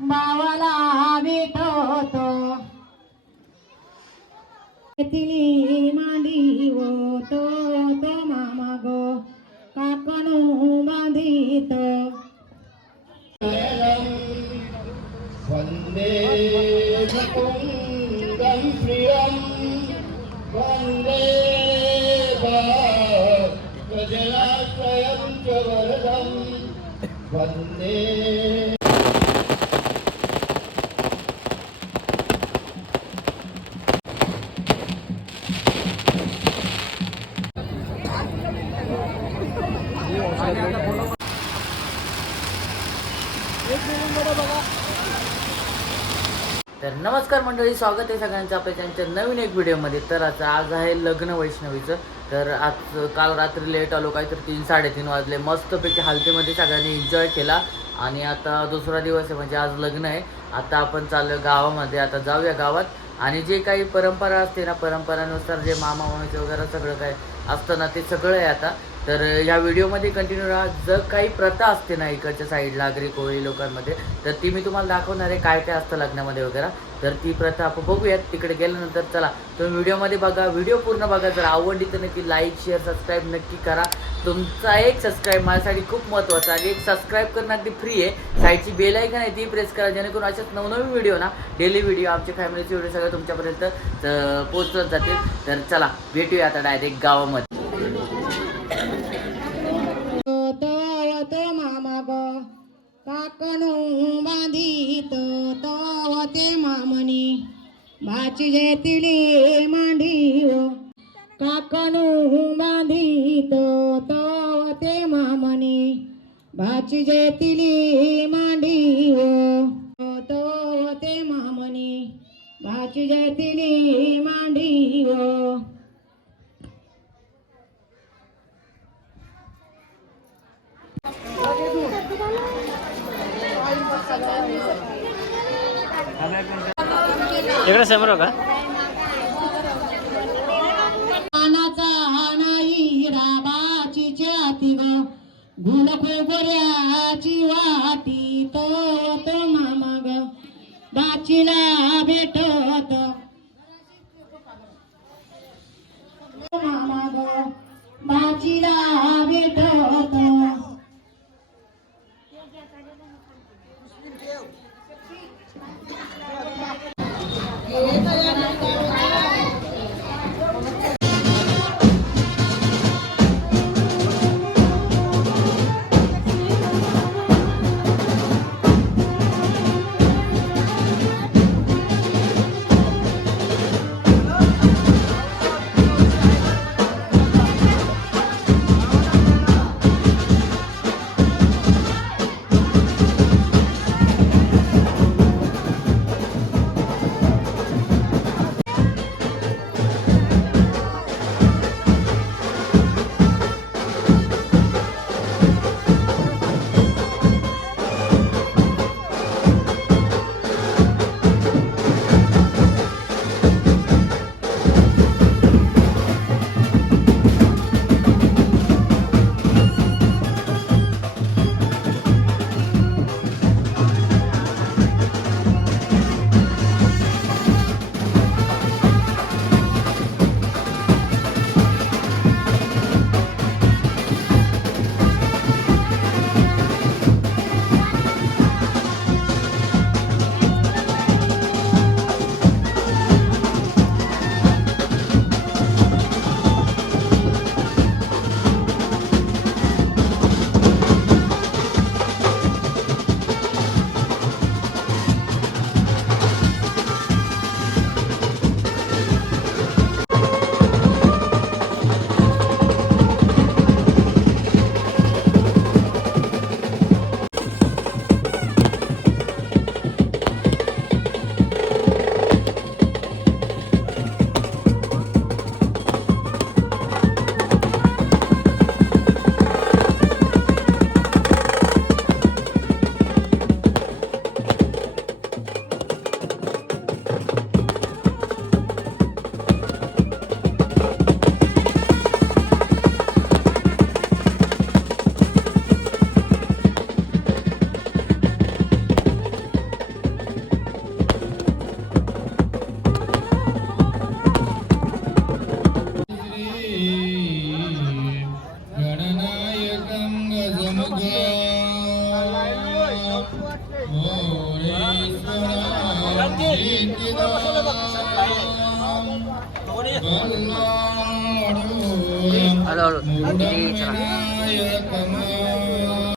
भावाला भेटतो तिली मांडी तो तो मामा गो काकणू बांधित वंदे मुकुंदं प्रियं वंदे भक्तजनाश्रयं च वरदं वंदे तर नमस्कार मंडळी, स्वागत आहे सगळ्यांचं आपल्या त्यांच्या नवीन एक व्हिडिओमध्ये. तर आज आहे लग्न वैष्णवीचं. तर आज काल रात्री लेट आलो, काहीतरी 3-3:30 वाजले. मस्तपैकी हलतीमध्ये सगळ्यांनी एन्जॉय केला आणि आता दुसरा दिवस आहे, म्हणजे आज लग्न आहे. आता आपण चाललो गावामध्ये. आता जाऊया गावात आणि जे काही परंपरा असते ना, परंपरानुसार जे मामा मामीचं वगैरे सगळं काय असतं ना, ते सगळं आहे आता. तर ह्या व्हिडिओमध्ये कंटिन्यू राहा. जर काही प्रथा असते ना इकडच्या साईडला आगरी कोळी लोकांमध्ये, तर ती मी तुम्हाला दाखवणार आहे काय काय असतं लग्नामध्ये वगैरे. तर ती प्रथा आपण बघूयात तिकडे गेल्यानंतर. चला तुम्ही व्हिडिओमध्ये बघा, व्हिडिओ पूर्ण बघा. जर आवडली तर नक्की लाईक शेअर सबस्क्राईब नक्की करा. तुमचा एक सबस्क्राईब माझ्यासाठी खूप महत्त्वाचा आहे. एक सबस्क्राईब करणं अगदी फ्री आहे. साईडची बेल आयकॉन आहे ती प्रेस करा, जेणेकरून अशाच नवनवीन व्हिडिओ ना, डेली व्हिडिओ, आमच्या फॅमिलीचे व्हिडिओ सगळं तुमच्यापर्यंत पोहोचत जातील. तर चला भेटूया आता डायरेक्ट गावामध्ये. काकणू बांधित तो ते मामनी भाची जेतिली मांडी काकणू बांधित तो ते मामनी भाची जेतिली मांडी तो ते मामनी भाची जेतिली मांडी इकडे समोर का कानाचा नाही राबाची छाती ग गुलखोबऱ्याची वाटी तो तो मामा ग बाचीला भेटत मामा ग बाचीला भेटत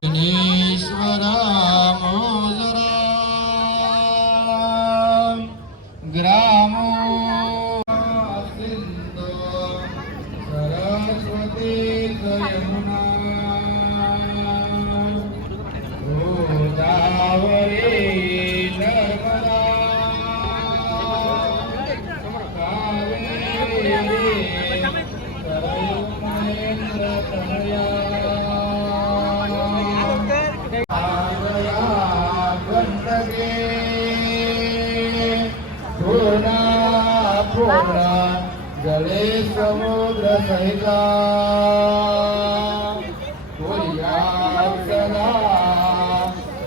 गणेश्वरा मोजरा ग्रामो सिंधु सरस्वती यमुना गोदावरी नर्मदा कावेरी जले समुद्र सहिता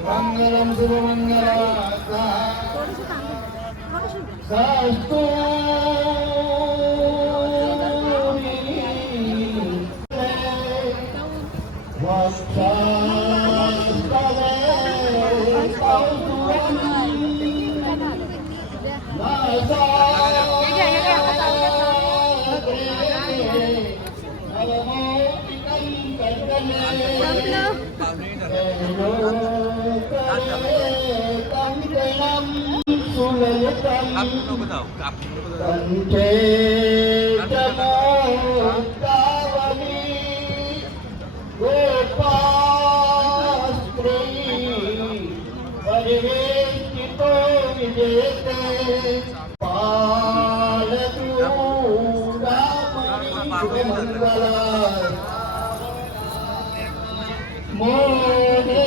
मंगलम शुभमंगला सास्तु कंठे चमोदावली गोपास्त्री परिवेष्टितो विजेते पालतूडामणिशुभमङ्गला मोने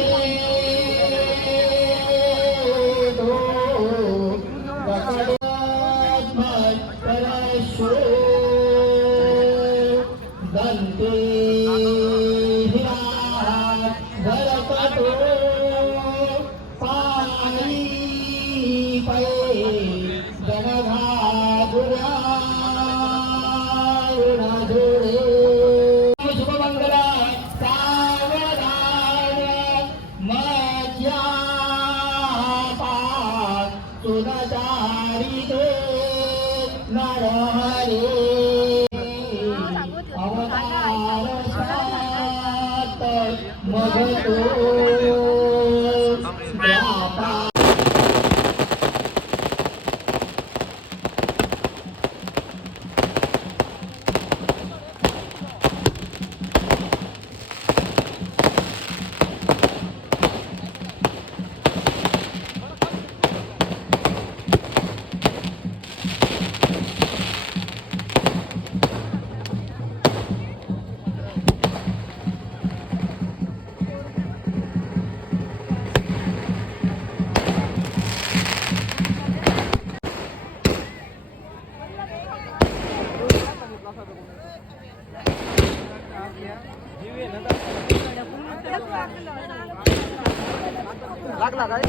लागला काय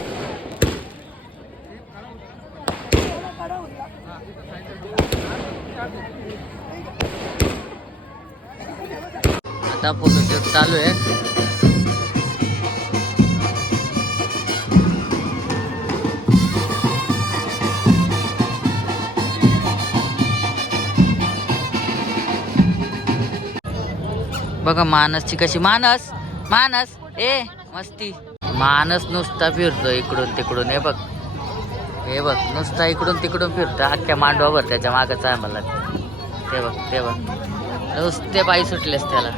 आता फोटोशूट चालू आहे. बघा मानसची कशी मानस मानस ए मस्ती मानस नुसता फिरतो इकडून तिकडून. हे बघ नुसता इकडून तिकडून फिरतो अख्ख्या मांडवावर त्याच्या मागच आहे मला. ते बघ नुसते पायी सुटलेस त्याला.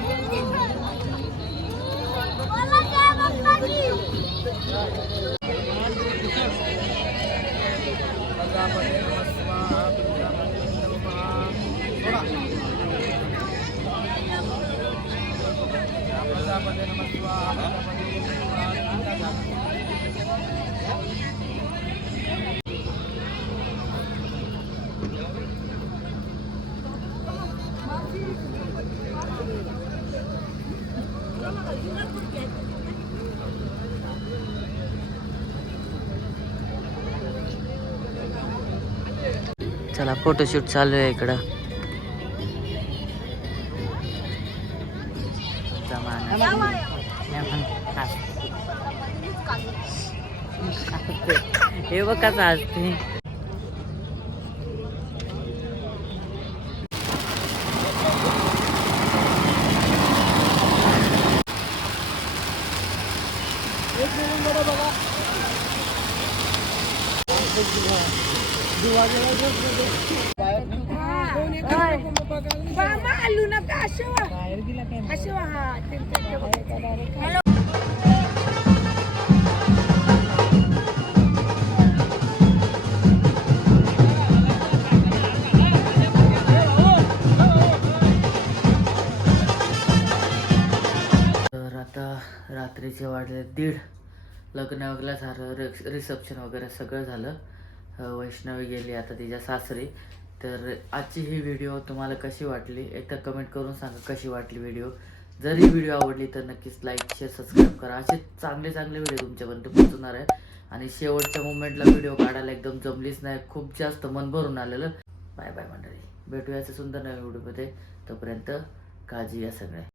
चला फोटोशूट चालू आहे इकडं. हे बघ कसं असते. आलू नका अशेवा अशेवा हा हॅलो तर आता रात्रीचे वाजले 1:30. लग्न वगैरे झालं, रिसेप्शन वगैरे सगळं झालं. वैष्णवी गेली आता तिच्या सासरी. तर आजची ही व्हिडिओ तुम्हाला कशी वाटली एकदा कमेंट करून सांगा कशी वाटली व्हिडिओ. जर ही व्हिडिओ आवडली तर नक्कीच लाईक शेअर सबस्क्राईब करा. असे चांगले चांगले व्हिडिओ तुमच्यापर्यंत पोहोचणार आहे. आणि शेवटच्या मोमेंटला व्हिडिओ काढायला एकदम जमलीच नाही, खूप जास्त मन भरून आलेलं. बाय बाय मंडळी, भेटूयाचं सुंदर नवीन व्हिडिओमध्ये. तोपर्यंत काळजी घ्या सगळे.